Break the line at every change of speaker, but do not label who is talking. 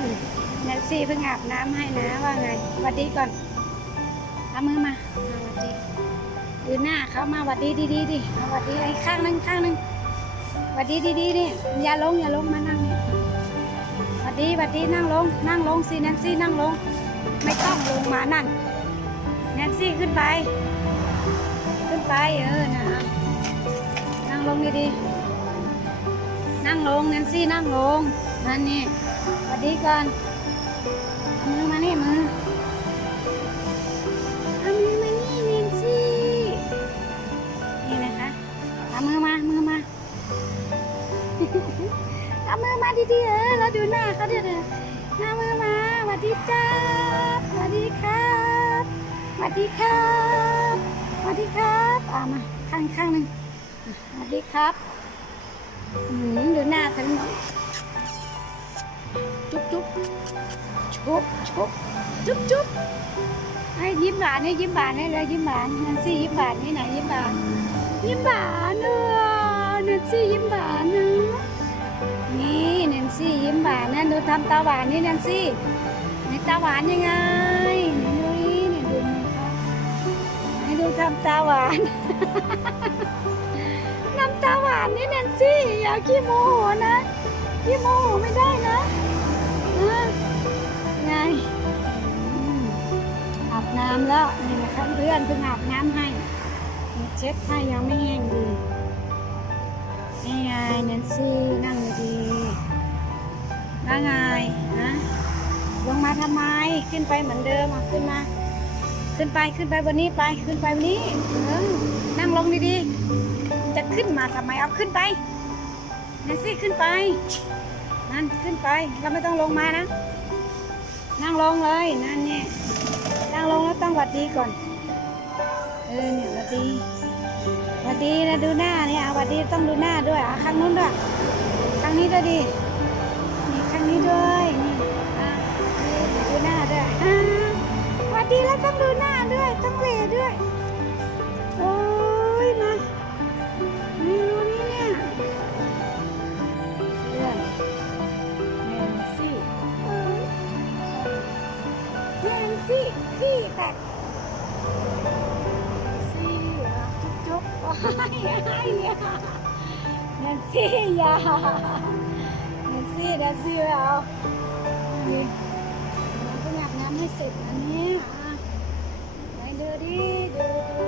นแนนซี่เพิ่งอาบน้ำให้นะว่าไงสวัสดีก่อนเอามือมามาสวัสดีดูหน้าเขามาสวัสดีดีๆดิมาสวัสดีไอ้ข้างนึงข้างนึงสวัสดีดีๆดิอย่าลงอย่าลงมานั่งนี่สวัสดีสวัสดีนั่งลง นั่งลงสิแนนซี่นั่งลง ไม่ต้องลงมานั่นแนนซี่ขึ้นไป ขึ้นไปเออนะนั่งลงดีๆนั่งลงแนนซี่นั่งลง นั่นนี่สวัสดีก่อนเอามือมานี่มือเอามือมานี่แนนซี่นี่นะคะเอามือมามือมาเอามือมาดีๆเออแล้วดูหน้าเขาเดี๋ยวเดี๋ยวเอามือมาสวัสดีจ้าสวัสดีครับสวัสดีครับสวัสดีครับเอามาข้างข้างหนึ่งสวัสดีครับอืม บชุบจุ๊บจุ๊บให้ยิ้มหวานให้ยิ้มหวานให้เลยยิ้มหวานนันซี่ยิ้มหวานนี่ไหนยิ้มหวานยิ้มหวานเออนันซี่ยิ้มหวานนะนี่นันซี่ยิ้มหวานนะดูทำตาหวานนี่นันซี่ในตาหวานยังไงนี่ดูนี่นี่ดูมือเขาให้ดูทำตาหวานน้ำตาหวานนี่แนนซี่อย่าขี้โมโหนะขี้โมโหไม่ได้นะ นี่นะคะเพื่อนเพิ่งอาบน้ำให้เช็ดให้ยังไม่แห้งดีนี่ไงแนนซี่นั่งดีๆว่าไงนะลงมาทำไมขึ้นไปเหมือนเดิมอะขึ้นมา ขึ้นไปขึ้นไปบนนี้ไปขึ้นไปบนนี้เออนั่งลงดีๆ จะขึ้นมาทำไมเอาขึ้นไปนั่นสิขึ้นไปนั่นขึ้นไปเราไม่ต้องลงมานะ นั่งลงเลยนั่นเนี่ย นั่งลงแล้วต้องหวัดดีก่อน เออเนี่ยหวัดดีหวัดดีนะดูหน้าเนี่ยหวัดดีต้องดูหน้าด้วยอะข้างนู้นด้วยข้างนี้ด้วยดินี่ข้างนี้ด้วยนี่อะดูหน้าด้วยอ่าหวัดดีแล้วต้องดูหน้าด้วยต้องเลด้วยโอ้ยมาไม่รู้นี่เนี่ยเพื่อนแนนซี่เออแนนซี่ พี่แตกซี่อะจุ๊บจุ๊บโอ้ยไอ้เนี่ยแนนซี่อย่าแนนซี่แนนซี่ไม่เอานี่มันก็อยากน้ำให้เสร็จอันเนี้ยอะไหนดูดิดูดูดิแ